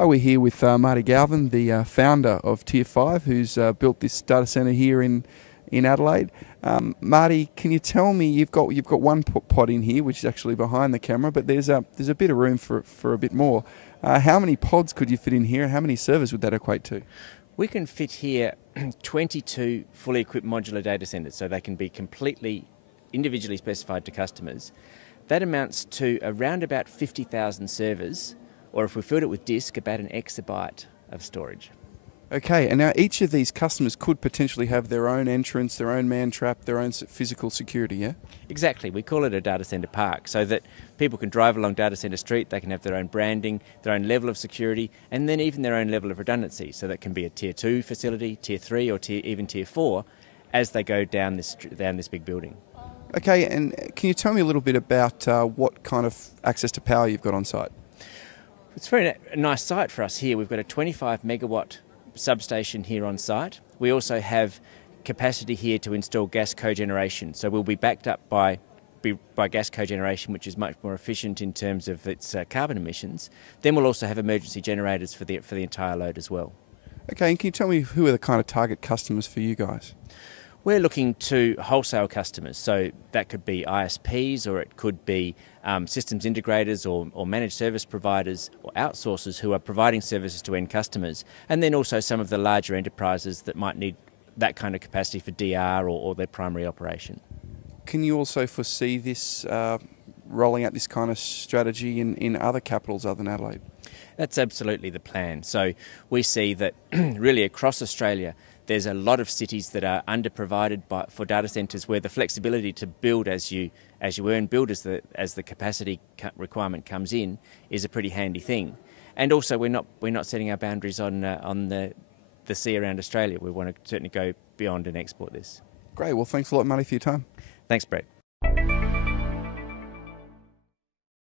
Hi, we're here with Marty Gauvin, the founder of Tier 5, who's built this data centre here in Adelaide. Marty, can you tell me, you've got one pod in here, which is actually behind the camera, but there's a bit of room for a bit more. How many pods could you fit in here, and how many servers would that equate to? We can fit here 22 fully equipped modular data centres, so they can be completely individually specified to customers. That amounts to around about 50,000 servers, or if we filled it with disk, about an exabyte of storage. Okay, and now each of these customers could potentially have their own entrance, their own man trap, their own physical security, yeah? Exactly. We call it a data centre park, so that people can drive along Data Centre Street, they can have their own branding, their own level of security, and then even their own level of redundancy. So that can be a Tier 2 facility, Tier 3 or even Tier 4 as they go down this big building. Okay, and can you tell me a little bit about what kind of access to power you've got on site? It's a very nice site for us here. We've got a 25 megawatt substation here on site. We also have capacity here to install gas cogeneration. So we'll be backed up by gas cogeneration, which is much more efficient in terms of its carbon emissions. Then we'll also have emergency generators for the entire load as well. Okay, and can you tell me who are the kind of target customers for you guys? We're looking to wholesale customers, so that could be ISPs, or it could be systems integrators or managed service providers or outsourcers who are providing services to end customers, and then also some of the larger enterprises that might need that kind of capacity for DR or their primary operation. Can you also foresee this rolling out this kind of strategy in other capitals other than Adelaide? That's absolutely the plan. So we see that really across Australia there's a lot of cities that are under-provided for data centres, where the flexibility to build as you earn, build as the capacity requirement comes in, is a pretty handy thing. And also we're not setting our boundaries on the sea around Australia. We want to certainly go beyond and export this. Great. Well, thanks a lot, Marty, for your time. Thanks, Brett.